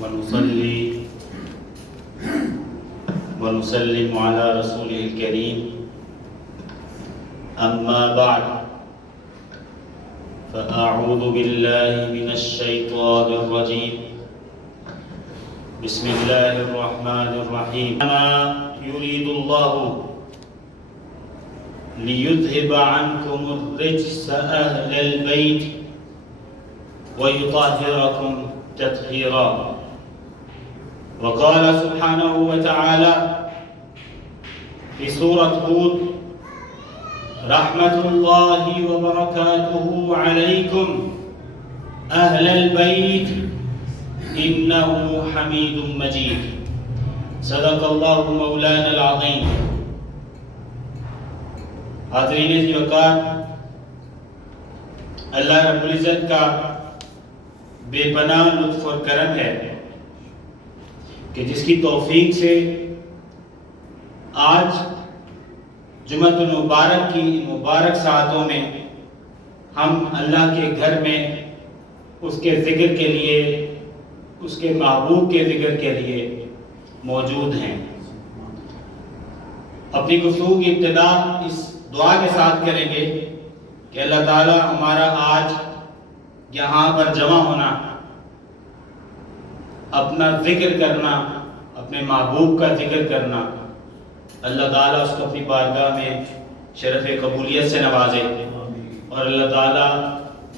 ونصلي ونسلم على رسوله الكريم. أما بعد، فأعوذ بالله من الشيطان الرجيم. بسم الله الرحمن الرحيم. ما يريد الله ليذهب عنكم الرجس أهل البيت ويطهركم تطهيرا. وقال سبحانه وتعالى في سورة هود: رحمة الله وبركاته عليكم أهل البيت إنه حميد مجيد. صدق الله مولانا العظيم. حاضرین وقار، اللہ رب العزت کا بے پناہ لطف اور کرم ہے کہ جس کی توفیق سے آج جمعۃ المبارک کی مبارک ساعتوں میں ہم اللہ کے گھر میں اس کے ذکر کے لیے، اس کے محبوب کے ذکر کے لیے موجود ہیں. اپنی گفتگو کی ابتدا اس دعا کے ساتھ کریں گے کہ اللہ تعالی ہمارا آج یہاں پر جمع ہونا، اپنا ذکر کرنا، اپنے محبوب کا ذکر کرنا، اللہ تعالیٰ اس کو اپنی بارگاہ میں شرف قبولیت سے نوازے اور اللہ تعالیٰ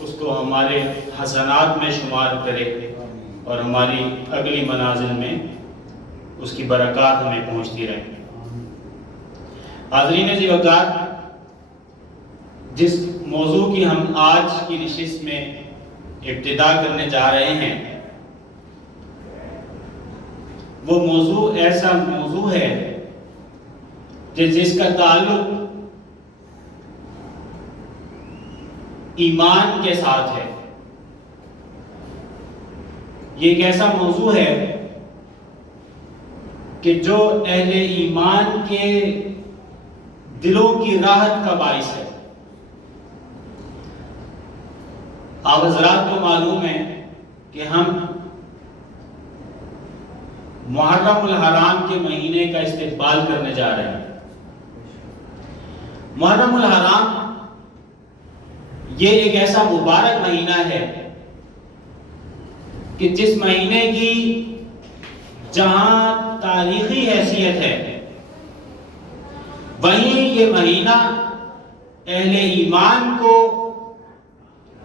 اس کو ہمارے حسنات میں شمار کرے اور ہماری اگلی منازل میں اس کی برکات ہمیں پہنچتی رہے. حاضرین وقار، جس موضوع کی ہم آج کی نشست میں ابتدا کرنے جا رہے ہیں، وہ موضوع ایسا موضوع ہے جس کا تعلق ایمان کے ساتھ ہے. یہ ایک ایسا موضوع ہے کہ جو اہل ایمان کے دلوں کی راحت کا باعث ہے. آپ حضرات کو معلوم ہے کہ ہم محرم الحرام کے مہینے کا استقبال کرنے جا رہے ہیں. محرم الحرام یہ ایک ایسا مبارک مہینہ ہے کہ جس مہینے کی جہاں تاریخی حیثیت ہے، وہیں یہ مہینہ اہل ایمان کو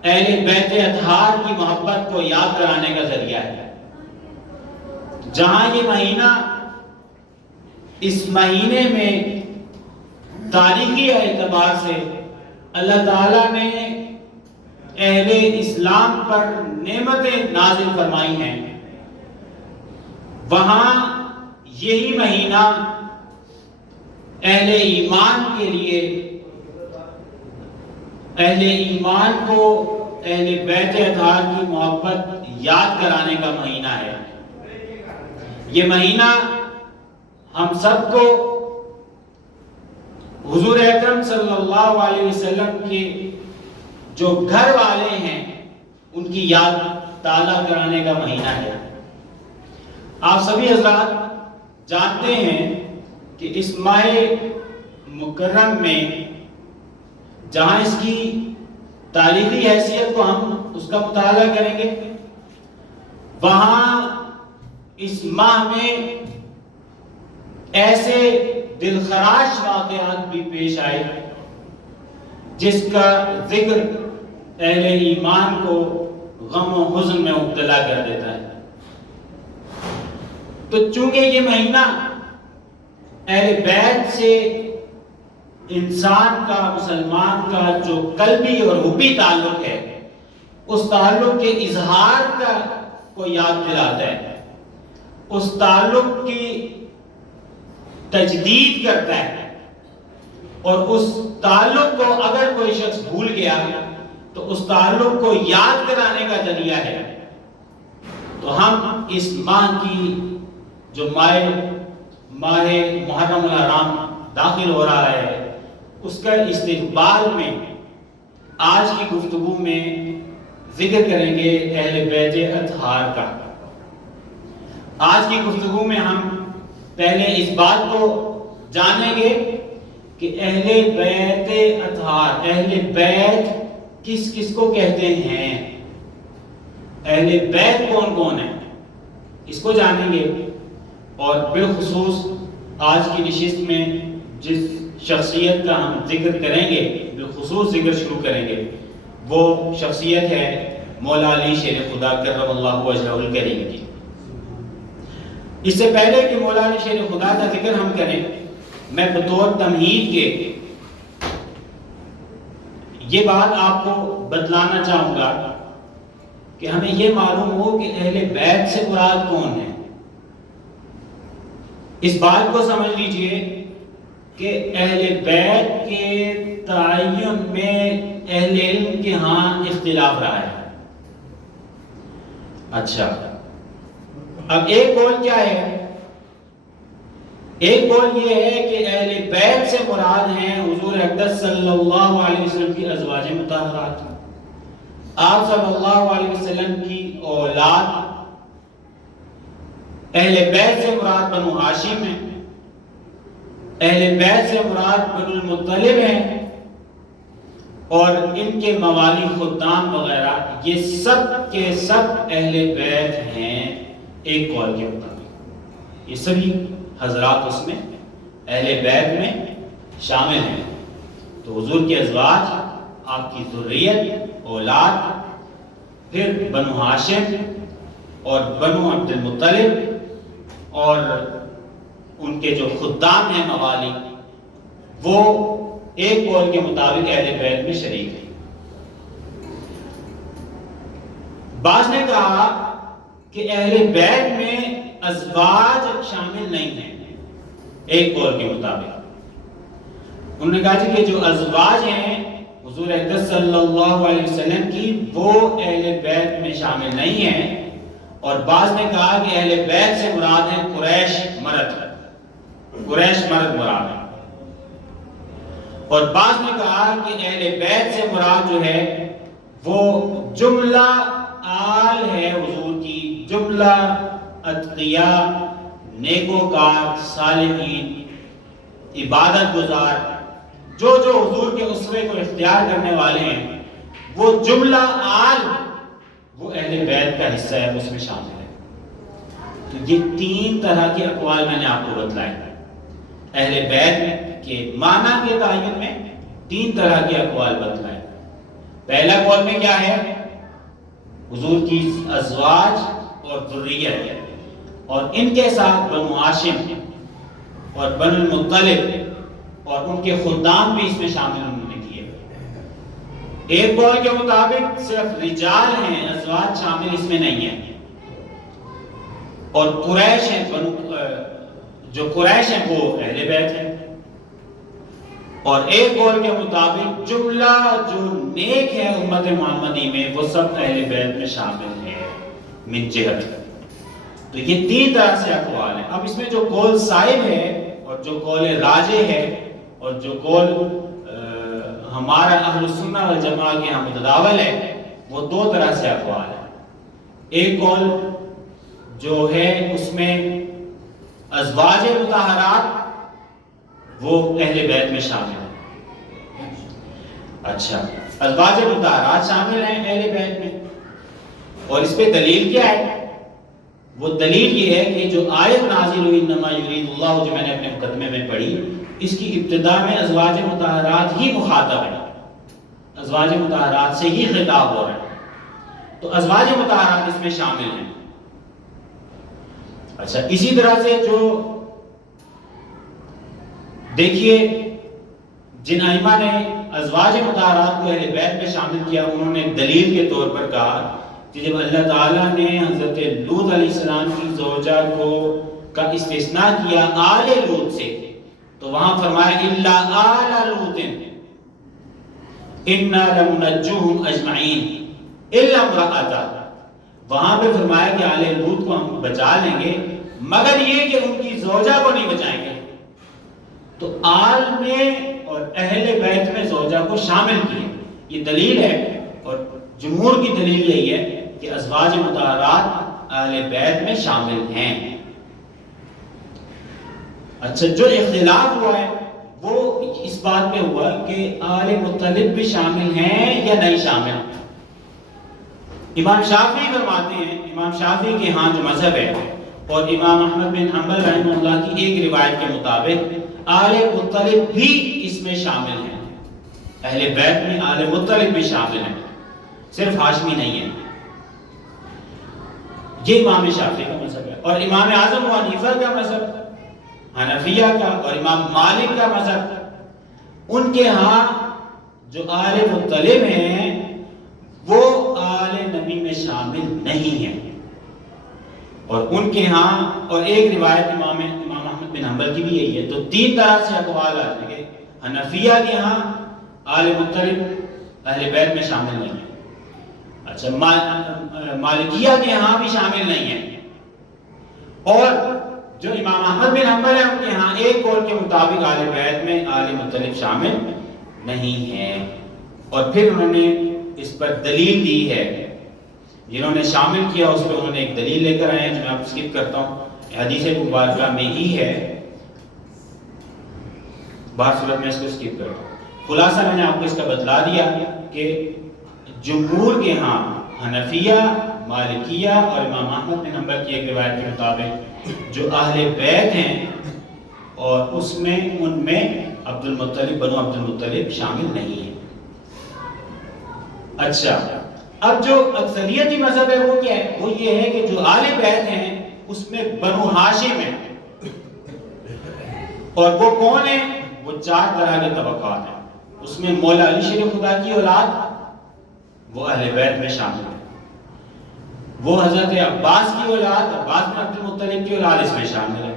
اہل بیت اطہار کی محبت کو یاد کرانے کا ذریعہ ہے. جہاں یہ مہینہ، اس مہینے میں تاریخی اعتبار سے اللہ تعالیٰ نے اہل اسلام پر نعمتیں نازل فرمائی ہیں، وہاں یہی مہینہ اہل ایمان کے لیے، اہل ایمان کو اہل بیت اطہار کی محبت یاد کرانے کا مہینہ ہے. یہ مہینہ ہم سب کو حضور اکرم صلی اللہ علیہ وسلم کے جو گھر والے ہیں ان کی یاد تازہ کرانے کا مہینہ ہے. آپ سبھی حضرات جانتے ہیں کہ اس ماہ مکرم میں جہاں اس کی تاریخی حیثیت کو ہم اس کا مطالعہ کریں گے، وہاں اس ماہ میں ایسے دلخراش واقعات بھی پیش آئے جس کا ذکر اہل ایمان کو غم و حزن میں مبتلا کر دیتا ہے. تو چونکہ یہ مہینہ اہل بیت سے انسان کا، مسلمان کا جو قلبی اور حبی تعلق ہے، اس تعلق کے اظہار کو یاد دلاتا ہے، اس تعلق کی تجدید کرتا ہے، اور اس تعلق کو اگر کوئی شخص بھول گیا تو اس تعلق کو یاد کرانے کا ذریعہ ہے. تو ہم اس ماہ کی جو ماہ محرم الحرام داخل ہو رہا ہے، اس کا استقبال میں آج کی گفتگو میں ذکر کریں گے اہل بیت اطہار کا۔ آج کی گفتگو میں ہم پہلے اس بات کو جانیں گے کہ اہل بیت اطہار، اہل بیت کس کس کو کہتے ہیں، اہل بیت کون کون ہے، اس کو جانیں گے۔ اور بالخصوص آج کی نشست میں جس شخصیت کا ہم ذکر کریں گے، بالخصوص ذکر شروع کریں گے، وہ شخصیت ہے مولا علی شیر خدا کرم اللہ وجہہ الکریم کی۔ اس سے پہلے کہ مولا علی شیر خدا کا ذکر ہم کریں، میں بطور تمہید کے یہ بات آپ کو بتلانا چاہوں گا کہ ہمیں یہ معلوم ہو کہ اہل بیت سے مراد کون ہے۔ اس بات کو سمجھ لیجئے کہ اہل بیت کے تعین میں اہل علم کے ہاں اختلاف رہا ہے۔ اچھا، اب ایک قول کیا ہے؟ ایک قول یہ ہے کہ اہل بیت سے مراد ہیں حضور اقدس صلی اللہ علیہ وسلم کی ازواج مطہرات، آپ صلی اللہ علیہ وسلم کی اولاد۔ اہل بیت سے مراد بنو ہاشم ہیں، اہل بیت سے مراد بنو المطلب ہیں، اور ان کے موالی خدام وغیرہ یہ سب کے سب اہل بیت ہیں ایک قول کے مطابق۔ یہ سبھی حضرات اس میں اہل بیت میں شامل ہیں۔ تو حضور کے ازواج، آپ کی ذریت، اولاد، پھر بنو ہاشم اور بنو عبد المطلب اور ان کے جو خدام ہیں موالی، وہ ایک قول کے مطابق اہل بیت میں شریک ہیں۔ بعض نے کہا کہ اہل بیت میں ازواج شامل نہیں ہیں، ایک قول کے مطابق۔ انہوں نے کہا کہ جو ازواج ہیں حضور اقدس صلی اللہ علیہ وسلم کی، وہ اہل بیت میں شامل نہیں ہیں۔ اور بعض نے کہا کہ اہل بیت سے مراد ہیں قریش مرد، قریش مرد مراد ہے۔ اور بعض نے کہا کہ اہل بیت سے مراد جو ہے وہ جملہ آل ہے حضور کی، جملہ اتقیاء، نیکوکار، صالحین، عبادت گزار، جو حضور کے اسوے کو اختیار کرنے والے ہیں، وہ جملہ آل وہ اہل بیت کا حصہ ہے، اس میں شامل ہے۔ تو یہ تین طرح کے اقوال میں نے آپ کو بتلائے۔ اہل بیت کے معنی کے تعین میں تین طرح کے اقوال بتلائے۔ پہلا قول میں کیا ہے؟ حضور کی ازواج اور ذریت، اور ان کے ساتھ بنو ہاشم اور بنو المطلب اور ان کے خدام بھی اس میں شامل انہوں نے کیے۔ ایک قول کے مطابق صرف رجال ہیں، ازواج شامل اس میں نہیں ہیں، اور قریش ہیں، جو قریش ہیں وہ اہل بیت ہیں۔ اور ایک قول کے مطابق جملہ جو نیک ہے امت محمدی میں، وہ سب اہل بیت میں شامل ہیں من جہت۔ تو یہ تین طرح سے اقوال ہیں۔ اب اس میں جو قول صائب ہے اور جو قول راجح ہے اور جو قول ہمارا اہل السنہ والجماعہ کے ہاں متداول ہے، وہ دو طرح سے اقوال ہیں۔ ایک قول جو ہے اس میں ازواج مطہرات وہ اہل بیت میں شامل ہیں۔ اچھا، ازواج مطہرات شامل ہیں اہل بیت میں، اور اس پہ دلیل کیا ہے؟ وہ دلیل یہ ہے کہ جو آیت نازل ہوئی انما یرید اللہ، جو میں نے اپنے مقدمے میں پڑھی، اس کی ابتدا میں ازواج مطہرات ہی مخاطب ہے، ازواج مطہرات سے ہی خطاب ہو رہا ہے، تو ازواج مطہرات اس میں شامل ہیں۔ اچھا، اسی طرح سے جو دیکھیے جن ائمہ نے ازواج مطہرات کو اہل بیت میں شامل کیا، انہوں نے دلیل کے طور پر کہا کہ جب اللہ تعالیٰ نے حضرت لوط علیہ السلام کی زوجہ کا استثناء کیا آل لوط سے، تو وہاں فرمایا الا آل لوط انا لمنجوہم اجمعین الا امرأتہ، وہاں پہ فرمایا کہ آل لوط کو ہم بچا لیں گے مگر یہ کہ ان کی زوجہ کو نہیں بچائیں گے۔ تو آل میں اور اہل بیت میں زوجہ کو شامل کیے، یہ دلیل ہے۔ اور جمہور کی دلیل یہی ہے کہ ازواج مطہرات اہل بیت میں شامل ہیں۔ اچھا، جو اختلاف ہوا ہے وہ اس بات پہ ہوا کہ آل مطلب بھی شامل ہیں یا نہیں شامل۔ امام شافعی فرماتے ہیں، امام شافعی کے ہاں جو مذہب ہے اور امام احمد بن حنبل رحمہ اللہ کی ایک روایت کے مطابق آل مطلب بھی اس میں شامل ہیں، اہل بیت میں آل مطلب بھی شامل ہیں، صرف ہاشمی نہیں ہے۔ یہ امام شافعی کا مذہب ہے۔ اور امام اعظم ابو حنیفہ کا مذہب، حنفیہ کا اور امام مالک کا مذہب، ان کے ہاں جو آل مطلب ہیں وہ آل نبی میں شامل نہیں ہیں۔ اور ان کے ہاں، اور ایک روایت امام احمد بن حنبل کی بھی یہی ہے۔ تو تین طرح سے اقوال آتے ہیں۔ حنفیہ کے ہاں آل مطلب اہل بیت میں شامل نہیں ہے۔ اچھا، مالکیہ کے ہاں بھی شامل نہیں ہے۔ اور جو امام احمد بن حنبل ہے ان کے ہاں ایک قول کے مطابق آل بیت میں آل مطلب شامل نہیں ہے۔ اور پھر انہوں نے اس پر دلیل دی ہے، جنہوں نے شامل کیا اس پہ انہوں نے ایک دلیل لے کر آئے ہیں جو میں آپ سکپ کرتا ہوں، حدیث مبارکہ میں ہی ہے، بہر صورت میں اس کو سکپ کرتا ہوں۔ خلاصہ میں نے آپ کو اس کا بتلا دیا کہ جمہور کے ہاں حنفیہ، مالکیہ اور امام احمد بن حنبل کی ایک روایت کے مطابق جو اہل بیت ہیں اور اس میں ان میں عبد المطلب، بنو عبد المطلب شامل نہیں ہے۔ اچھا، اب جو اکثریتی مذہب ہے وہ کیا ہے؟ وہ یہ ہے کہ جو اہل بیت ہیں اس میں بنو ہاشم ہے، اور وہ کون ہیں؟ وہ چار طرح کے طبقات ہیں۔ اس میں مولا علی شیر خدا کی اولاد وہ اہل بیت میں شامل ہے، وہ حضرت عباس کی اولاد، عباس بن عبد المطلب کی اولاد اس میں شامل ہے،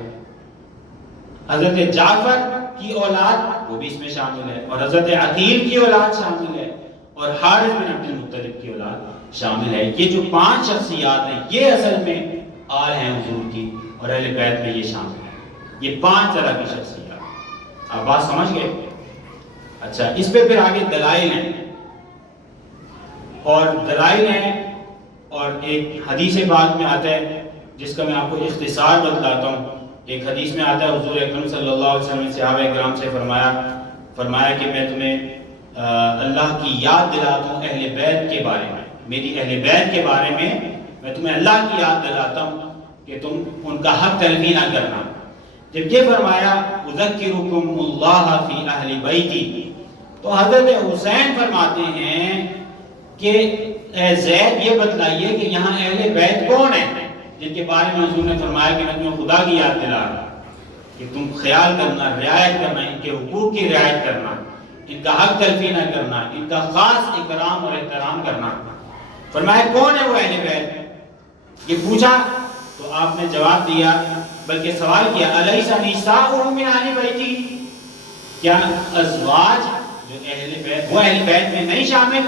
حضرت جعفر کی اولاد وہ بھی اس میں شامل ہے، اور حضرت عقیل کی اولاد شامل ہے، اور حارث بن عبد المطلب کی اولاد شامل ہے۔ یہ جو پانچ شخصیات ہیں یہ اصل میں آل ہیں حضور کی، اور اہل بیت میں یہ شامل ہے۔ یہ پانچ طرح کی شخصیات، آپ بات سمجھ گئے؟ اچھا، اس پہ پھر آگے دلائل ہیں، اور دلائل ہیں، اور ایک حدیث پاک میں آتا ہے جس کا میں آپ کو اختصار بتلاتا ہوں۔ ایک حدیث میں آتا ہے حضور اکرم صلی اللہ علیہ وسلم نے صحابہ کرام سے فرمایا کہ میں تمہیں اللہ کی یاد دلاتا ہوں اہل بیت کے بارے میں، میری اہل بیت کے بارے میں تمہیں اللہ کی یاد دلاتا ہوں کہ تم ان کا حق تلفی نہ کرنا۔ جب یہ فرمایا اذکرکم اللہ فی اہل بیتی، تو حضرت حسین فرماتے ہیں کہ اے زید یہ بتلائیے کہ یہاں اہل بیت کون ہیں جن کے بارے میں حضور نے فرمایا کہ میں تمہیں خدا کی یاد دلا رہا کہ تم خیال کرنا، رعایت کرنا، ان کے حقوق کی رعایت کرنا، ان کا حق تلفی نہ کرنا، ان کا خاص اکرام اور احترام کرنا۔ فرمایا کون ہے وہ اہل بیت؟ یہ پوچھا تو آپ نے جواب دیا، بلکہ سوال کیا الیس نساؤہم من اہل بیتی، کیا ازواج جو اہل بیت وہ اہل بیت میں نہیں شامل؟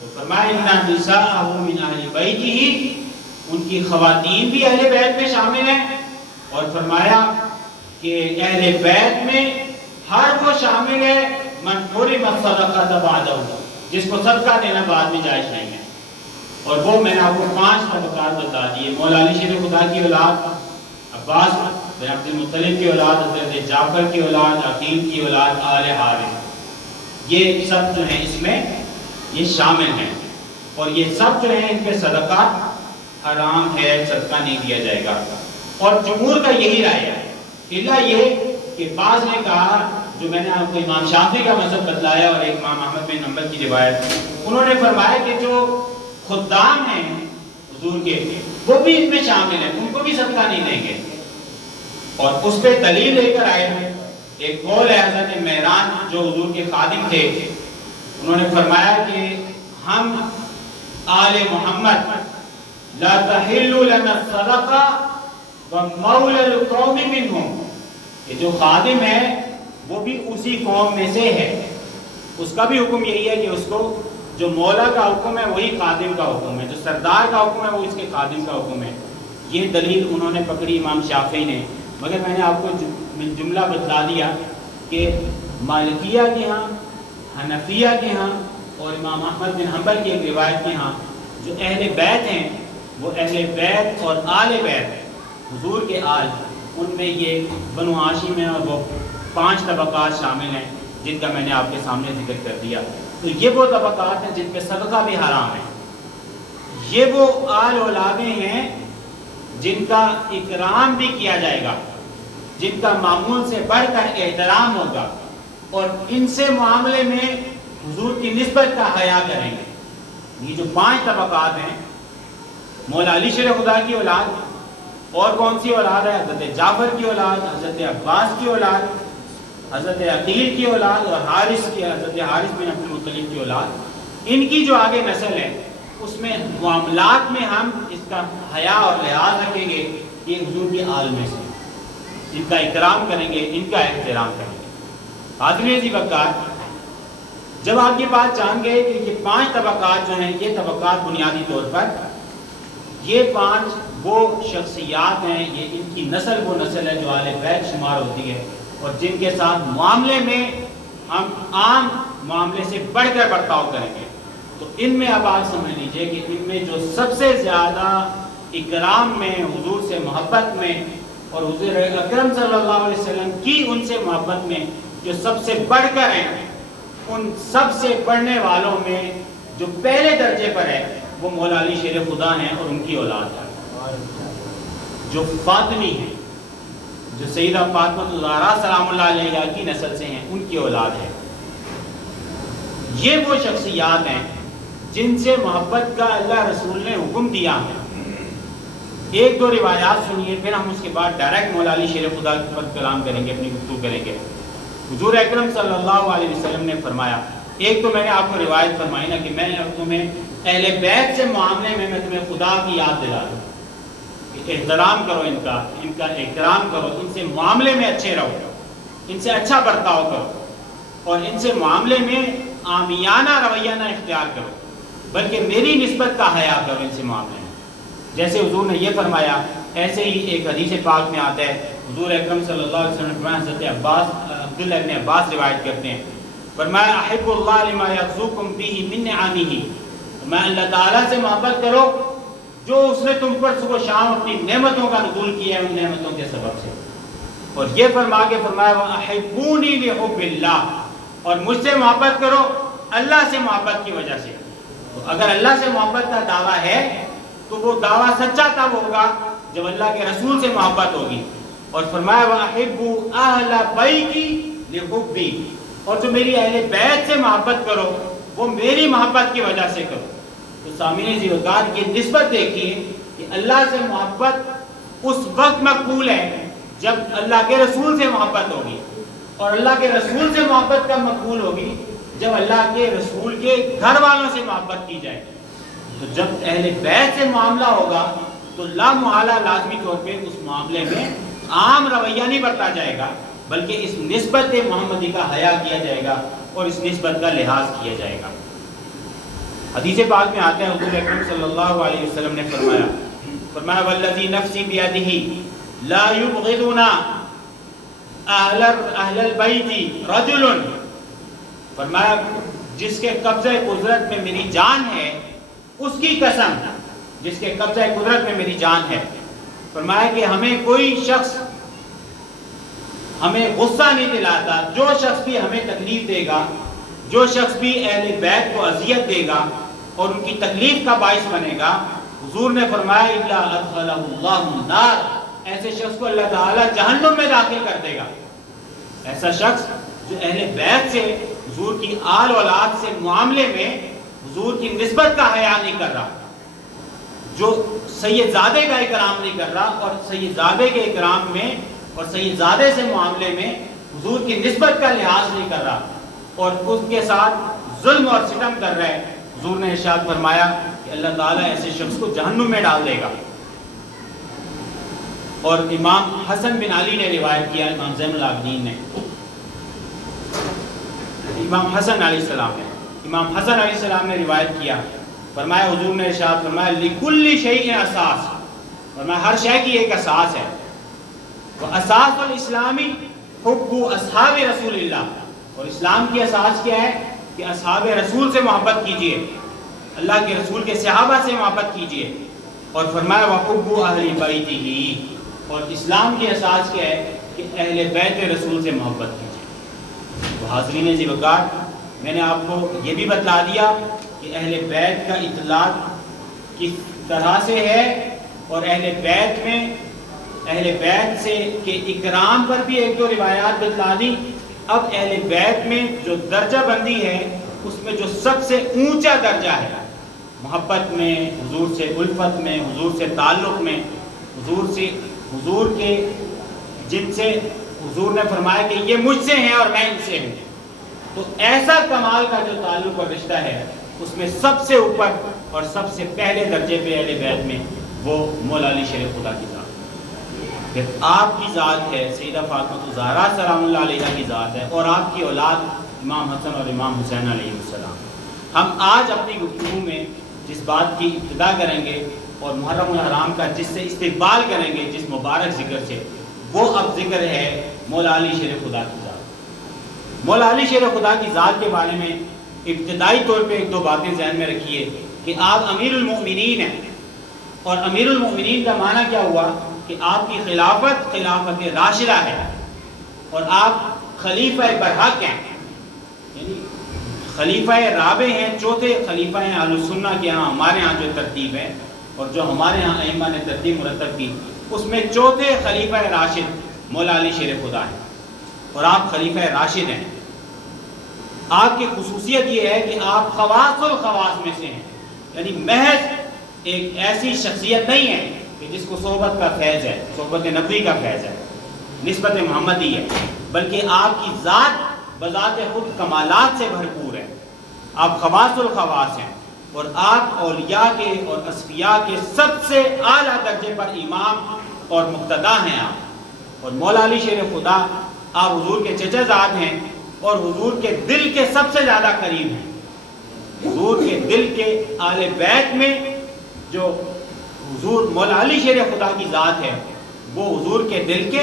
تو فرمایا ان نساءہ من اہل بیتہ، ان کی خواتین بھی اہل بیت میں شامل ہیں، اور فرمایا کہ اہل بیت میں ہر وہ شامل ہے من حرم الصدقۃ بعدہ، جس کو صدقہ دینا بعد میں جائز نہیں ہے۔ اور وہ میں نے آپ کو 5 طبقات بتا دیے، مولا علی شیر خدا کی اولاد، عباس بن عبد المطلب کی اولاد، حضرت جعفر کی اولاد، عقیل کی اولاد، آل حارث، یہ سب جو ہیں اس میں یہ شامل ہیں، اور یہ سب جو ہیں ان پہ صدقہ حرام ہے، صدقہ نہیں دیا جائے گا۔ اور جمہور کا یہی رائے ہے، اللہ یہ کہ بعض نے کہا، جو میں نے آپ کو امام شافعی کا مذہب بتلایا اور ایک امام احمد بن حنبل کی روایت، انہوں نے فرمایا کہ جو خدام ہیں حضور کے وہ بھی ان میں شامل ہیں، ان کو بھی صدقہ نہیں دیں گے، اور اس پہ دلیل لے کر آئے ہیں۔ ایک قول ہے حضرت مہران جو حضور کے خادم تھے، انہوں نے فرمایا کہ ہم آل محمد لا تحل لنا الصدقہ ومولى القوم منهم، کہ جو خادم ہے وہ بھی اسی قوم میں سے ہے، اس کا بھی حکم یہی ہے کہ اس کو جو مولا کا حکم ہے وہی خادم کا حکم ہے، جو سردار کا حکم ہے وہ اس کے خادم کا حکم ہے۔ یہ دلیل انہوں نے پکڑی امام شافعی نے، مگر میں نے آپ کو جملہ بتلا دیا کہ مالکیہ کے ہاں، حنفیہ کے ہاں اور امام احمد بن حنبل کی ایک روایت کے ہاں جو اہل بیت ہیں وہ اہل بیت اور آل بیت حضور کے آل ان میں یہ بنو ہاشم ہیں اور وہ 5 طبقات شامل ہیں جن کا میں نے آپ کے سامنے ذکر کر دیا. تو یہ وہ طبقات ہیں جن پہ صدقہ بھی حرام ہے. یہ وہ آل اولادیں ہیں جن کا اکرام بھی کیا جائے گا, جن کا معمول سے بڑھ کر احترام ہوگا, اور ان سے معاملے میں حضور کی نسبت کا حیا کریں گے. یہ جو 5 طبقات ہیں, مولا علی شیر خدا کی اولاد, اور کون سی اولاد ہے؟ حضرت جعفر کی اولاد, حضرت عباس کی اولاد, حضرت عقیل کی اولاد, اور حضرت حارث بن عبد المطلب کی اولاد. ان کی جو آگے نسل ہے اس میں معاملات میں ہم اس کا حیا اور لحاظ رکھیں گے. یہ حضور کی آل میں سے ان کا اکرام کریں گے, ان کا احترام کریں گے. حاضرین عزیز وقار, جب آپ یہ بات جان گئے کہ یہ 5 طبقات جو ہیں, یہ طبقات بنیادی طور پر یہ 5 وہ شخصیات ہیں, یہ ان کی نسل وہ نسل ہے جو اہل بیت شمار ہوتی ہے, اور جن کے ساتھ معاملے میں ہم عام معاملے سے بڑھ کر برتاؤ کریں گے. تو ان میں اب آپ سمجھ لیجئے کہ ان میں جو سب سے زیادہ اکرام میں, حضور سے محبت میں, اور حضور اکرم صلی اللہ علیہ وسلم کی ان سے محبت میں جو سب سے بڑھ کر ہیں, ان سب سے بڑھنے والوں میں جو پہلے درجے پر ہے وہ مولا علی شیر خدا ہیں اور ان کی اولاد ہے, جو فاطمی ہیں, جو سیدہ فاطمہ الزہرا سلام اللہ علیہا کی نسل سے ہیں, ان کی اولاد ہے. یہ وہ شخصیات ہیں جن سے محبت کا اللہ رسول نے حکم دیا ہے. ایک دو روایات سنیے, پھر ہم اس کے بعد ڈائریکٹ مولا علی شیر خدا پر کلام کریں گے, اپنی گفتگو کریں گے. حضور اکرم صلی اللہ علیہ وسلم نے فرمایا, ایک تو میں نے آپ کو روایت فرمائی نا کہ میں تمہیں اہل بیت سے معاملے میں تمہیں خدا کی یاد دلا دوں, احترام کرو ان کا احترام کرو, ان سے معاملے میں اچھے رہو, ان سے اچھا برتاؤ کرو, اور ان سے معاملے میں عامیانہ رویہ نہ اختیار کرو, بلکہ میری نسبت کا حیا کرو ان سے معاملے میں. جیسے حضور نے یہ فرمایا, ایسے ہی ایک حدیث پاک میں آتا ہے, حضور اکرم صلی اللہ علیہ وسلم نے فرمایا, حضرت عبداللہ ابن عباس روایت کرتے ہیں, فرمایا احب اللہ لما یغزوکم بہ من نعمہ, میں اللہ تعالیٰ سے محبت کرو جو اس نے تم پر صبح شام اپنی نعمتوں کا نزول کیا ہے, ان نعمتوں کے سبب سے. اور یہ فرما کے فرمایا وَأَحِبُّونِي لِحُبِّ اللَّهِ, اور مجھ سے محبت کرو اللہ سے محبت کی وجہ سے. تو اگر اللہ سے محبت کا دعویٰ ہے تو وہ دعویٰ سچا تب ہوگا جب اللہ کے رسول سے محبت ہوگی. اور فرمایا وَأَحِبُّ أَهْلَ بَيْتِي لِحُبِّي, اور جو میری اہل بیت سے محبت کرو وہ میری محبت کی وجہ سے کرو. تو سامعین زیوکار کی نسبت دیکھیے کہ اللہ سے محبت اس وقت مقبول ہے جب اللہ کے رسول سے محبت ہوگی, اور اللہ کے رسول سے محبت کب مقبول ہوگی؟ جب اللہ کے رسول کے گھر والوں سے محبت کی جائے. تو جب اہل بیت سے معاملہ ہوگا تو لا محالہ لازمی طور پہ اس معاملے میں عام رویہ نہیں برتا جائے گا, بلکہ اس نسبت محمدی کا حیا کیا جائے گا اور اس نسبت کا لحاظ کیا جائے گا. حدیث پاک میں آتے ہیں, حضور اکرم صلی اللہ علیہ وسلم نے فرمایا والذی نفسی بیدہ لا یبغضنا اہل البیت رجل, فرمایا جس کے قبضہ قدرت میں میری جان ہے, اس کی قسم, جس کے قبضہ قدرت میں میری جان ہے, فرمایا کہ ہمیں کوئی شخص ہمیں غصہ نہیں دلاتا, جو شخص بھی ہمیں تکلیف دے گا, جو شخص بھی اہل بیت کو اذیت دے گا اور ان کی تکلیف کا باعث بنے گا, حضور نے فرمایا الا ادخلہ اللہ النار, ایسے شخص کو اللہ تعالیٰ جہنم میں داخل کر دے گا. ایسا شخص جو اہل بیت سے, حضور کی آل اولاد سے معاملے میں حضور کی نسبت کا حیا نہیں کر رہا, جو سیدزادے کا اکرام نہیں کر رہا, اور سیدزادے کے اکرام میں اور سیدزادے سے معاملے میں حضور کی نسبت کا لحاظ نہیں کر رہا, اور اس کے ساتھ ظلم اور ستم کر رہا ہے, حضور نے ارشاد فرمایا کہ اللہ تعالیٰ ایسے شخص کو جہنم میں ڈال دے گا. اور امام حسن بن علی نے روایت کیا, امام زین العابدین نے, امام حسن علیہ السلام نے روایت کیا, فرمایا حضور نے ارشاد فرمایا لِكُلِّ شَيْءٍ اساس, فرمایا ہر شے کی ایک اساس ہے, وَأَسَاسُ الْإِسْلَامِ حُبُّ أَصْحَابِ رسول اللہ, اور اسلام کی اساس کیا ہے؟ کہ اصحاب رسول سے محبت کیجئے، اللہ کے رسول کے صحابہ سے محبت کیجئے، اور فرمایا وَحُبُّ أَهْلِ بَيْتِهِ، اور اسلام کی اساس کیا ہے کہ اہل بیت رسول سے محبت کیجئے۔ تو حاضرین عزیز وقار، میں نے آپ کو یہ بھی بتلا دیا کہ اہل بیت کا اطلاق کس طرح سے ہے، اور اہل بیت میں اہل بیت سے کے اکرام پر بھی ایک دو روایات بتلا دی۔ اب اہل بیت میں جو درجہ بندی ہے اس میں جو سب سے اونچا درجہ ہے محبت میں، حضور سے الفت میں، حضور سے تعلق میں، حضور کے جن سے حضور نے فرمایا کہ یہ مجھ سے ہیں اور میں ان سے ہوں، تو ایسا کمال کا جو تعلق اور رشتہ ہے اس میں سب سے اوپر اور سب سے پہلے درجے پہ اہل بیت میں وہ مولا علی شیر خدا کی ذات، پھر آپ کی ذات ہے سیدہ فاطمہ الزہرا سلام اللہ علیہ کی ذات ہے، اور آپ کی اولاد امام حسن اور امام حسین علیہ السلام۔ ہم آج اپنی گفتگو میں جس بات کی ابتدا کریں گے اور محرم الحرام کا جس سے استقبال کریں گے، جس مبارک ذکر سے، وہ اب ذکر ہے مولا علی شیر خدا کی ذات۔ مولا علی شیر خدا کی ذات کے بارے میں ابتدائی طور پہ ایک دو باتیں ذہن میں رکھیے کہ آپ امیر المؤمنین ہیں، اور امیر المؤمنین کا معنی کیا ہوا کہ آپ کی خلافت راشدہ ہے، اور آپ خلیفہ برحق ہیں، یعنی خلیفہ رابع ہیں، چوتھے خلیفہ ہیں اہل السنہ کے ہاں، ہمارے ہاں جو ترتیب ہے اور جو ہمارے ہاں ائمہ نے ترتیب مرتب کی اس میں چوتھے خلیفہ راشد مولا علی شیر خدا ہیں، اور آپ خلیفہ راشد ہیں۔ آپ کی خصوصیت یہ ہے کہ آپ خواص الخواص میں سے ہیں، یعنی محض ایک ایسی شخصیت نہیں ہے کہ جس کو صحبت کا فیض ہے، صحبت نبوی کا فیض ہے، نسبت محمدی ہے، بلکہ آپ کی ذات بذات خود کمالات سے بھرپور ہے۔ آپ خواص الخواص ہیں، اور آپ اولیاء کے اور اصفیاء کے سب سے اعلیٰ درجے پر امام اور مقتدا ہیں آپ، اور مولا علی شیر خدا آپ حضور کے چچا زاد ہیں، اور حضور کے دل کے سب سے زیادہ قریب ہیں۔ حضور کے دل کے آل بیت میں جو حضور مولا علی شیر خدا کی ذات ہے وہ حضور کے دل کے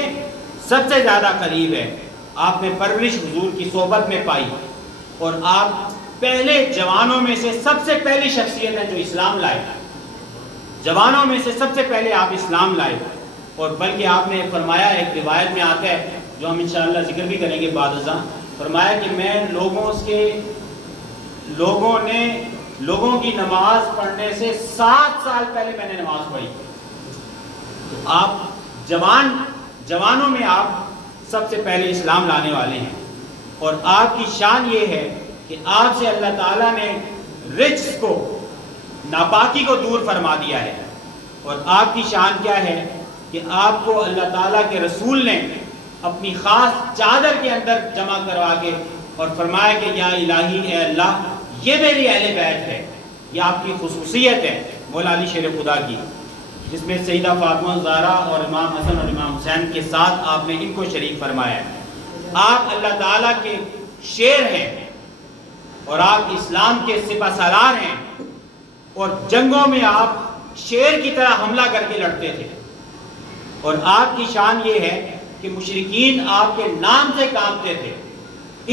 سب سے زیادہ قریب ہے۔ آپ نے پرورش حضور کی صحبت میں پائی، اور آپ پہلے جوانوں میں سے سب سے پہلی شخصیت ہے جو اسلام لائے، جوانوں میں سے سب سے پہلے آپ اسلام لائے، اور بلکہ آپ نے فرمایا، ایک روایت میں آتا ہے جو ہم انشاءاللہ ذکر بھی کریں گے بعد ازاں، فرمایا کہ میں لوگوں کی نماز پڑھنے سے 7 سال پہلے میں نے نماز پڑھی۔ تو آپ جوانوں میں آپ سب سے پہلے اسلام لانے والے ہیں، اور آپ کی شان یہ ہے کہ آپ سے اللہ تعالیٰ نے رجس کو، ناپاکی کو دور فرما دیا ہے، اور آپ کی شان کیا ہے کہ آپ کو اللہ تعالیٰ کے رسول نے اپنی خاص چادر کے اندر جمع کروا کے اور فرمایا کہ یا الہی اے اللہ یہ میری اہل بیت ہے۔ یہ آپ کی خصوصیت ہے مولا علی شیر خدا کی، جس میں سیدہ فاطمہ الزہرا اور امام حسن اور امام حسین کے ساتھ آپ نے ان کو شریک فرمایا ہے۔ آپ اللہ تعالیٰ کے شیر ہیں، اور آپ اسلام کے سپہ سالار ہیں، اور جنگوں میں آپ شیر کی طرح حملہ کر کے لڑتے تھے، اور آپ کی شان یہ ہے کہ مشرکین آپ کے نام سے کانپتے تھے۔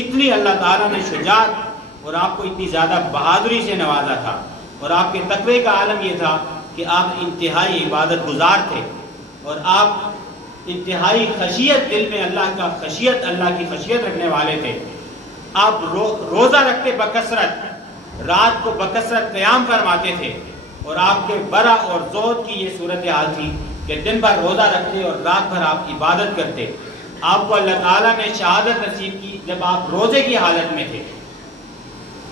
اتنی اللہ تعالیٰ نے شجاعت اور آپ کو اتنی زیادہ بہادری سے نوازا تھا، اور آپ کے تقوی کا عالم یہ تھا کہ آپ انتہائی عبادت گزار تھے، اور آپ انتہائی خشیت، دل میں اللہ کی خشیت رکھنے والے تھے۔ آپ روزہ رکھتے بکثرت، رات کو بکثرت قیام فرماتے تھے، اور آپ کے برا اور زہد کی یہ صورتحال تھی کہ دن بھر روزہ رکھتے اور رات بھر آپ عبادت کرتے۔ آپ کو اللہ تعالیٰ نے شہادت نصیب کی جب آپ روزے کی حالت میں تھے،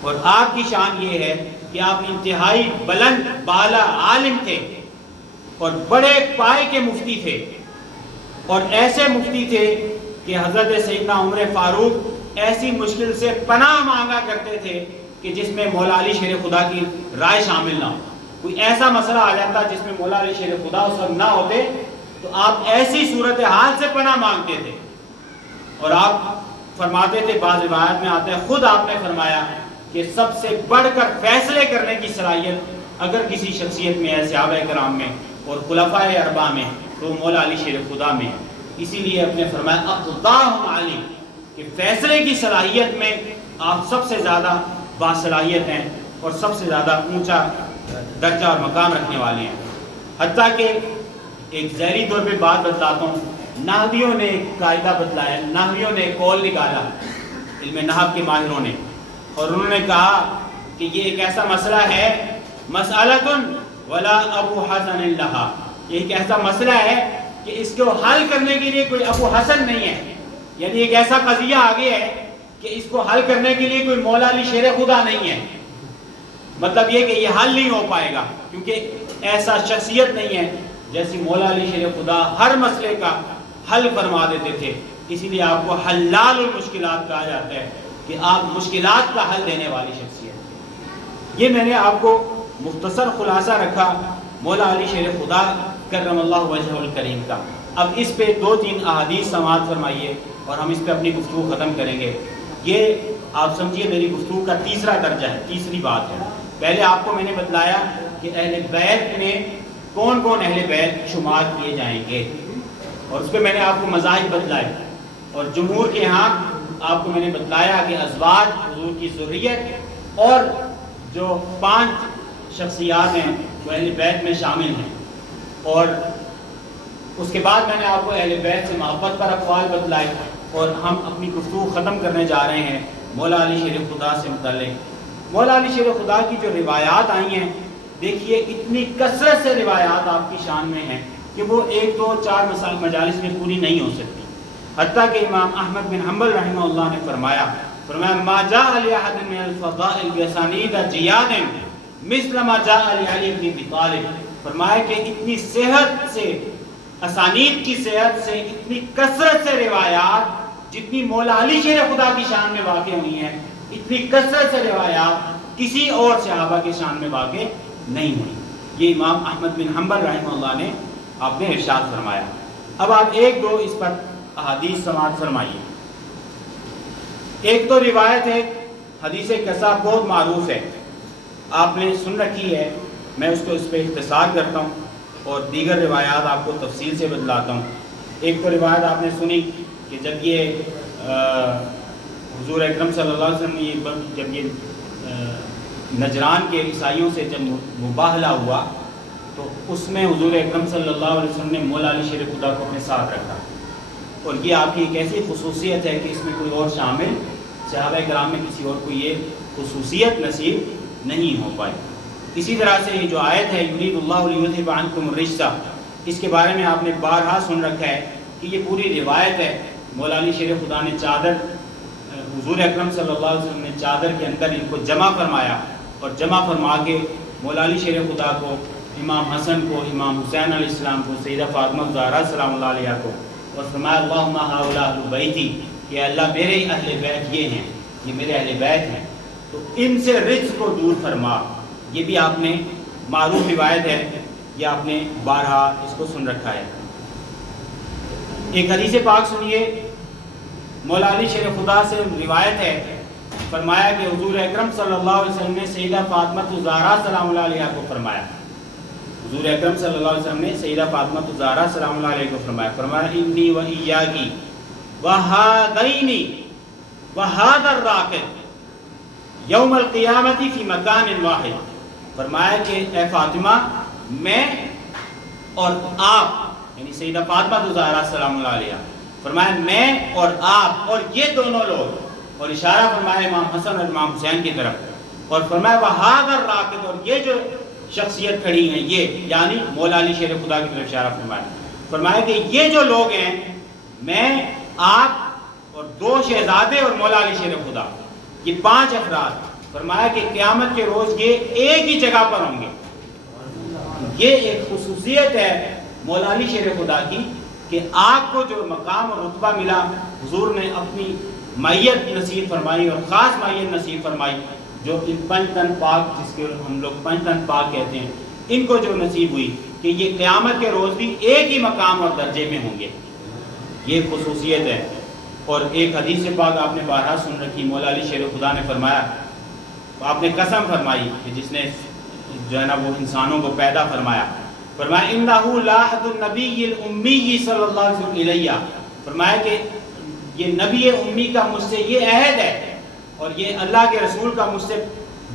اور آپ کی شان یہ ہے کہ آپ انتہائی بلند بالا عالم تھے، اور بڑے پائے کے مفتی تھے، اور ایسے مفتی تھے کہ حضرت سیدنا عمر فاروق ایسی مشکل سے پناہ مانگا کرتے تھے کہ جس میں مولا علی شیر خدا کی رائے شامل نہ ہو۔ کوئی ایسا مسئلہ آ جاتا جس میں مولا علی شیر خدا اس وقت نہ ہوتے تو آپ ایسی صورتحال سے پناہ مانگتے تھے، اور آپ فرماتے تھے، بعض روایت میں آتا ہے خود آپ نے فرمایا کہ سب سے بڑھ کر فیصلے کرنے کی صلاحیت اگر کسی شخصیت میں ہے صحابہ کرام میں اور خلفائے اربعہ میں تو مولا علی شیر خدا میں ہے۔ اسی لیے آپ نے فرمایا اقضاہم علی، کہ فیصلے کی صلاحیت میں آپ سب سے زیادہ باصلاحیت ہیں اور سب سے زیادہ اونچا درجہ اور مقام رکھنے والے ہیں. حتیٰ کہ ایک ذیلی طور پہ بات بتلاتا ہوں، نحویوں نے ایک قاعدہ بتلایا، نحویوں نے ایک قول نکالا علم نحو کے ماہروں نے، اور انہوں نے کہا کہ یہ ایک ایسا مسئلہ ہے، مسئلۃ ولا ابو حسن لہا، یہ ایک ایسا مسئلہ ہے کہ اس کو حل کرنے کے لیے کوئی ابو حسن نہیں ہے. یعنی ایک ایسا قضیہ آگے ہے کہ اس کو حل کرنے کے لیے کوئی مولا علی شیر خدا نہیں ہے. مطلب یہ کہ یہ حل نہیں ہو پائے گا، کیونکہ ایسا شخصیت نہیں ہے جیسی مولا علی شیر خدا ہر مسئلے کا حل فرما دیتے تھے. اسی لیے آپ کو حلال المشکلات کہا جاتا ہے کہ آپ مشکلات کا حل دینے والی شخصیت. یہ میں نے آپ کو مختصر خلاصہ رکھا مولا علی شیر خدا کرم اللہ وجہہ الکریم کا. اب اس پہ 2-3 احادیث سماعت فرمائیے اور ہم اس پہ اپنی گفتگو ختم کریں گے. یہ آپ سمجھیے میری گفتگو کا تیسرا درجہ ہے، تیسری بات ہے. پہلے آپ کو میں نے بتلایا کہ اہل بیت میں کون کون اہل بیت شمار کیے جائیں گے، اور اس پہ میں نے آپ کو مذاہب بتلائے، اور جمہور کے ہاں آپ کو میں نے بتلایا کہ ازواج حضور کی ذریت اور جو 5 شخصیات ہیں وہ اہل بیت میں شامل ہیں. اور اس کے بعد میں نے آپ کو اہل بیت سے محبت پر اقوال بتلائے، اور ہم اپنی گفتگو ختم کرنے جا رہے ہیں مولا علی شیر خدا سے متعلق. مولا علی شیر خدا کی جو روایات آئی ہیں، دیکھیے اتنی کثرت سے روایات آپ کی شان میں ہیں کہ وہ 1-2-4 مجالس میں پوری نہیں ہو سکتی. حتیٰ کہ امام احمد بن حنبل رحمہ اللہ نے فرمایا ما جاء لأحد من الفضائل بأسانید جیاد مثل ما جاء لعلی بن ابی طالب. فرمایا کہ اتنی صحت سے، اسانید کی صحت سے، اتنی کثرت سے روایات جتنی مولا علی شیر خدا کی شان میں واقع ہوئی ہیں، اتنی کثرت سے روایات کسی اور صحابہ کی شان میں واقع نہیں ہوئی. یہ امام احمد بن حنبل رحمہ اللہ نے آپ نے ارشاد فرمایا. اب آپ 1-2 اس پر احادیث سماعت فرمائیے. ایک تو روایت ہے حدیث قصہ، بہت معروف ہے، آپ نے سن رکھی ہے. میں اس کو اس پہ اختصار کرتا ہوں اور دیگر روایات آپ کو تفصیل سے بتلاتا ہوں. ایک تو روایت آپ نے سنی کہ جب یہ حضور اکرم صلی اللہ علیہ وسلم جب یہ نجران کے عیسائیوں سے جب مباہلہ ہوا تو اس میں حضور اکرم صلی اللہ علیہ وسلم نے مولا علی شیر خدا کو اپنے ساتھ رکھا. اور یہ آپ کی ایک ایسی خصوصیت ہے کہ اس میں کوئی اور شامل صحابہ کرام میں کسی اور کو یہ خصوصیت نصیب نہیں ہو پائی. اسی طرح سے یہ جو آیت ہے یرید اللہ لیذھب عنکم الرجس، اس کے بارے میں آپ نے بارہا سن رکھا ہے کہ یہ پوری روایت ہے. مولا علی شیر خدا نے چادر، حضور اکرم صلی اللہ علیہ وسلم نے چادر کے اندر ان کو جمع فرمایا، اور جمع فرما کے مولا علی شیر خدا کو، امام حسن کو، امام حسین علیہ السلام کو، سیدہ فاطمہ زہرا سلام اللہ علیہ کو، اور فرمایا اللہم ہؤلاء اہل بیتی، کہ اللہ میرے اہل بیت یہ ہیں، یہ میرے اہل بیت ہیں، تو ان سے رجس کو دور فرما. یہ بھی آپ نے معروف روایت ہے، یہ آپ نے بارہا اس کو سن رکھا ہے. ایک حدیث پاک سنیے، مولا علی شیر خدا سے روایت ہے، فرمایا کہ حضور اکرم صلی اللہ علیہ وسلم نے سیدہ فاطمہ زہرا سلام اللہ علیہ کو فرمایا، حضور اکرم صلی اللہ علیہ وسلم نے سیدہ فاطمہ زہرا سلام اللہ علیہ کو فرمایا انی و ایاکی وہذین وہذا الراکب یوم القیامت فی مکان واحد. فرمایا کہ اے فاطمہ، میں اور آپ، یعنی سیدہ فاطمہ زہرا سلام اللہ علیہ، فرمایا میں اور آپ اور یہ دونوں لوگ، اور اشارہ فرمایا امام حسن اور امام حسین کی طرف، اور فرمایا وہذا الراکب، اور یہ جو شخصیت کھڑی ہیں یہ، یعنی مولا علی شیر خدا کی طرف اشارہ فرمایا کہ یہ جو لوگ ہیں، میں، آپ اور 2 شہزادے اور مولا علی شیر خدا، یہ 5 افراد، فرمایا کہ قیامت کے روز یہ ایک ہی جگہ پر ہوں گے. یہ ایک خصوصیت ہے مولا علی شیر خدا کی کہ آپ کو جو مقام اور رتبہ ملا، حضور نے اپنی معیت نصیب فرمائی، اور خاص معیت نصیب فرمائی، جو ان 5 تن پاک، جس کے ہم لوگ 5 تن پاک کہتے ہیں، ان کو جو نصیب ہوئی کہ یہ قیامت کے روز بھی ایک ہی مقام اور درجے میں ہوں گے. یہ خصوصیت ہے. اور ایک حدیث پاک آپ نے بارہا سن رکھی، مولا علی شیر خدا نے فرمایا، آپ نے قسم فرمائی کہ جس نے جو ہے نا وہ انسانوں کو پیدا فرمایا، فرمایا انہ لاحد النبی الامی صلی اللہ علیہ وسلم الیہ، فرمایا کہ یہ نبی امی کا مجھ سے یہ عہد ہے اور یہ اللہ کے رسول کا مجھ سے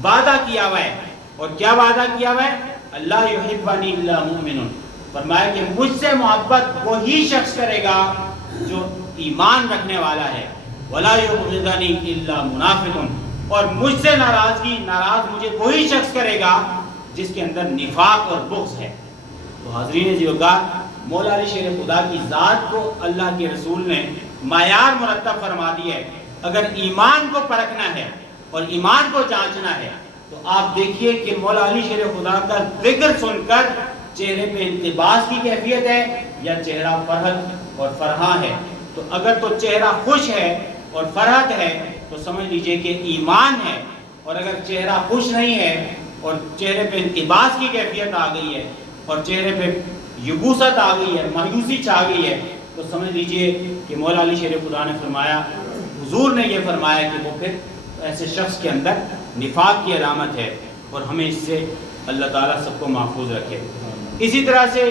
وعدہ کیا ہوا ہے. اور کیا وعدہ کیا ہوا ہے؟ اللہ یحبنی الا مؤمن. فرمایا کہ مجھ سے محبت وہی شخص کرے گا جو ایمان رکھنے والا ہے. ولا یبغضنی الا منافق. اور مجھ سے ناراض مجھے وہی شخص کرے گا جس کے اندر نفاق اور بغض ہے. تو حاضرین جیوگار، مولا علی شیر خدا کی ذات کو اللہ کے رسول نے معیار مرتب فرما دیا ہے. اگر ایمان کو پرکھنا ہے اور ایمان کو جانچنا ہے تو آپ دیکھیے کہ مولا علی شیر خدا کا ذکر سن کر چہرے پہ التباس کی کیفیت ہے یا چہرہ فرحت اور فرحاں ہے. تو اگر تو چہرہ خوش ہے اور فرحت ہے تو سمجھ لیجئے کہ ایمان ہے. اور اگر چہرہ خوش نہیں ہے اور چہرے پہ التباس کی کیفیت آ گئی ہے اور چہرے پہ یبوست آ گئی ہے، مایوسی چھا گئی ہے، تو سمجھ لیجئے کہ مولا علی شیر خدا نے فرمایا، حضور نے یہ فرمایا کہ وہ پھر ایسے شخص کے اندر نفاق کی علامت ہے. اور ہمیں اس سے اللہ تعالیٰ سب کو محفوظ رکھے. اسی طرح سے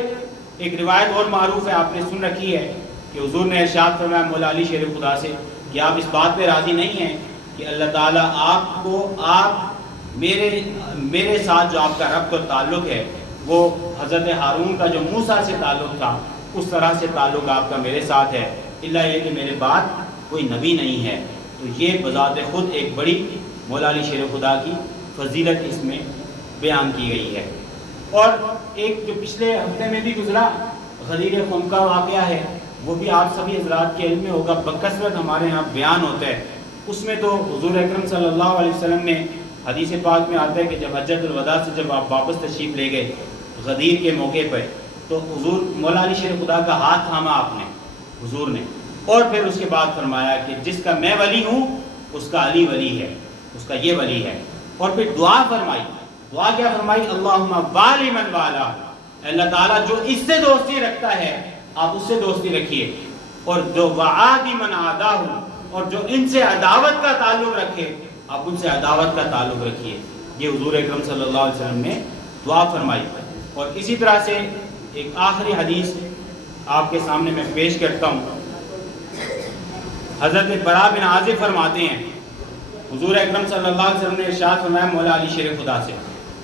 ایک روایت اور معروف ہے، آپ نے سن رکھی ہے کہ حضور نے ارشاد فرمایا مولا علی شیر خدا سے کہ آپ اس بات پہ راضی نہیں ہیں کہ اللہ تعالیٰ آپ میرے ساتھ جو آپ کا ربط اور تعلق ہے وہ حضرت ہارون کا جو موسیٰ سے تعلق تھا اس طرح سے تعلق آپ کا میرے ساتھ ہے، الا یہ کہ میرے بعد کوئی نبی نہیں ہے. تو یہ بذات خود ایک بڑی مولا علی شیر خدا کی فضیلت اس میں بیان کی گئی ہے. اور ایک جو پچھلے ہفتے میں بھی گزرا غدیر خم کا واقعہ ہے، وہ بھی آپ سبھی حضرات کے علم میں ہوگا، بکثرت ہمارے ہاں بیان ہوتا ہے. اس میں تو حضور اکرم صلی اللہ علیہ وسلم نے حدیث پاک میں آتا ہے کہ جب حجۃ الوداع سے جب آپ واپس تشریف لے گئے غدیر کے موقع پر، تو حضور مولا علی شیر خدا کا ہاتھ تھاما آپ نے، حضور نے، اور پھر اس کے بعد فرمایا کہ جس کا میں ولی ہوں اس کا علی ولی ہے، اس کا یہ ولی ہے. اور پھر دعا فرمائی. دعا کیا فرمائی؟ اللہم والی من والا. اللہ تعالیٰ جو اس سے دوستی رکھتا ہے آپ اس سے دوستی رکھیے، اور جو وعادی من عاداہ، اور جو ان سے عداوت کا تعلق رکھے آپ ان سے عداوت کا تعلق رکھیے. یہ حضور اکرم صلی اللہ علیہ وسلم نے دعا فرمائی. اور اسی طرح سے ایک آخری حدیث آپ کے سامنے میں پیش کرتا ہوں. حضرت براء بن عازب فرماتے ہیں حضور اکرم صلی اللہ علیہ وسلم نے ارشاد فرمایا مولا علی شیر خدا سے،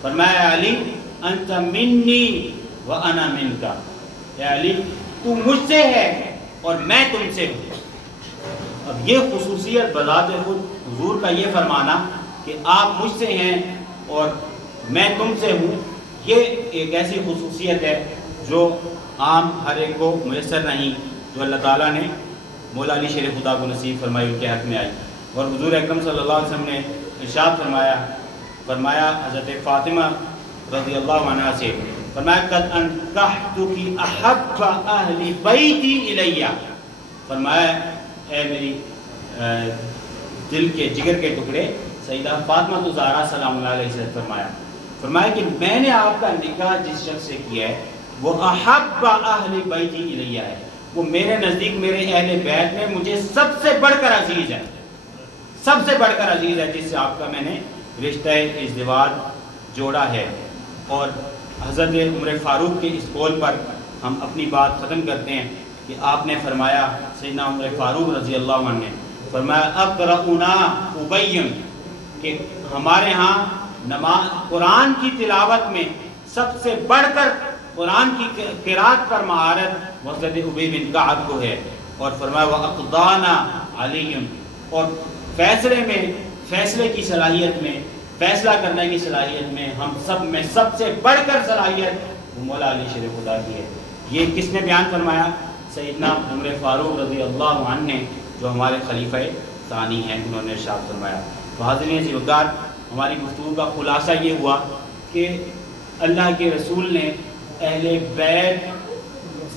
فرمایا علی انت منی وانا منکا. اے علی تو مجھ سے ہے اور میں تم سے ہوں. اب یہ خصوصیت بذات خود حضور کا یہ فرمانا کہ آپ مجھ سے ہیں اور میں تم سے ہوں، یہ ایک ایسی خصوصیت ہے جو عام ہر ایک کو میسر نہیں، جو اللہ تعالیٰ نے مولا علی شیر خدا کو نصیب فرمائی، ان کے حق میں آئی. اور حضور اکرم صلی اللہ علیہ وسلم نے ارشاد فرمایا حضرت فاطمہ رضی اللہ عنہا سے، فرمایا قد انکحتک احب اہل بیتی الیہ. فرمایا اے میری دل کے جگر کے ٹکڑے سیدہ فاطمہ الزہرا سلام اللہ علیہ سے فرمایا کہ میں نے آپ کا نکاح جس شخص سے کیا ہے وہ احب اہل بیتی الیہ ہے، وہ میرے نزدیک میرے اہل بیت میں مجھے سب سے بڑھ کر عزیز ہے، سب سے بڑھ کر عزیز ہے جس سے آپ کا میں نے رشتہ ازدواج جوڑا ہے. اور حضرت عمر فاروق کے اس قول پر ہم اپنی بات ختم کرتے ہیں کہ آپ نے فرمایا، سیدنا عمر فاروق رضی اللہ عنہ نے فرمایا اقرؤنا ابی، کہ ہمارے ہاں نماز قرآن کی تلاوت میں سب سے بڑھ کر قرآن کی قرات پر مہارت حضرت ابی بن کعب کو ہے. اور فرمایا واقضانا علی، اور فیصلے کی صلاحیت میں، فیصلہ کرنے کی صلاحیت میں ہم سب میں سب سے بڑھ کر صلاحیت مولا علی شیر خدا کی ہے. یہ کس نے بیان فرمایا؟ سیدنا عمر فاروق رضی اللہ عنہ نے، جو ہمارے خلیفہ ثانی ہیں، انہوں نے ارشاد فرمایا. تو حاضرین عزیزگار، ہماری گفتگو کا خلاصہ یہ ہوا کہ اللہ کے رسول نے اہل بیت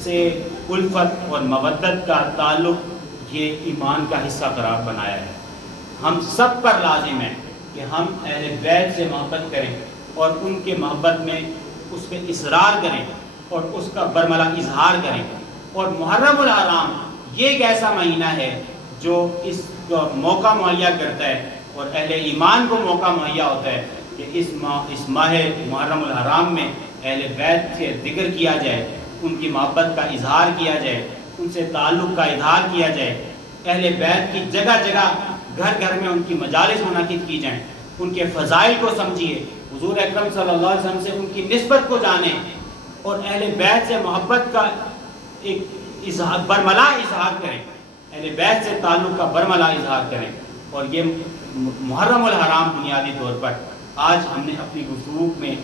سے الفت اور مودت کا تعلق یہ ایمان کا حصہ قرار بنایا ہے. ہم سب پر لازم ہے کہ ہم اہل بیت سے محبت کریں اور ان کے محبت میں اس پہ اصرار کریں اور اس کا برملا اظہار کریں. اور محرم الحرام یہ ایک ایسا مہینہ ہے جو اس کو موقع مہیا کرتا ہے اور اہل ایمان کو موقع مہیا ہوتا ہے کہ اس ماہ محرم الحرام میں اہل بیت سے ذکر کیا جائے، ان کی محبت کا اظہار کیا جائے، ان سے تعلق کا اظہار کیا جائے، اہل بیت کی جگہ جگہ گھر گھر میں ان کی مجالس منعقد کی جائیں، ان کے فضائل کو سمجھیے، حضور اکرم صلی اللہ علیہ وسلم سے ان کی نسبت کو جانیں، اور اہل بیت سے محبت کا ایک اظہار، برملا اظہار کریں، اہل بیت سے تعلق کا برملا اظہار کریں۔ اور یہ محرم الحرام بنیادی طور پر آج ہم نے اپنی گفتگو میں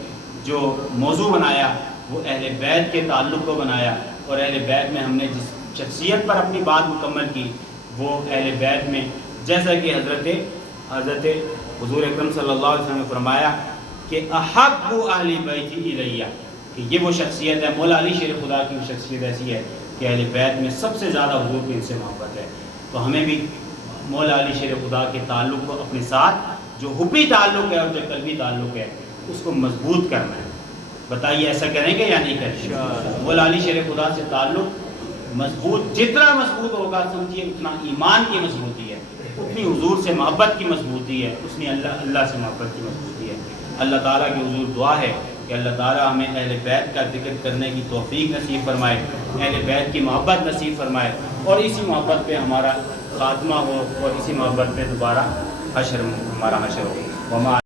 جو موضوع بنایا وہ اہل بیت کے تعلق کو بنایا، اور اہل بیت میں ہم نے جس شخصیت پر اپنی بات مکمل کی وہ اہل بیت میں، جیسا کہ حضرت حضور اکرم صلی اللہ علیہ وسلم نے فرمایا کہ احب اہل بیتی الیہ، کہ یہ وہ شخصیت ہے، مولا علی شیر خدا کی وہ شخصیت ایسی ہے کہ اہل بیت میں سب سے زیادہ حضور کی ان سے محبت ہے۔ تو ہمیں بھی مولا علی شیر خدا کے تعلق کو اپنے ساتھ، جو حبی تعلق ہے اور جو قلبی تعلق ہے، اس کو مضبوط کرنا ہے۔ بتائیے ایسا کریں گے یا نہیں کریں گے؟ مولا علی شیر خدا سے تعلق مضبوط، جتنا مضبوط ہوگا سمجھیے اتنا ایمان کی مضبوطی ہے، اتنی حضور سے محبت کی مضبوطی ہے، اتنی اللہ سے محبت کی مضبوطی ہے۔ اللہ تعالیٰ کی حضور دعا ہے کہ اللہ تعالیٰ ہمیں اہل بیت کا ذکر کرنے کی توفیق نصیب فرمائے، اہل بیت کی محبت نصیب فرمائے، اور اسی محبت پہ ہمارا خاتمہ ہو، اور اسی محبت پہ دوبارہ ہمارا حشر ہو۔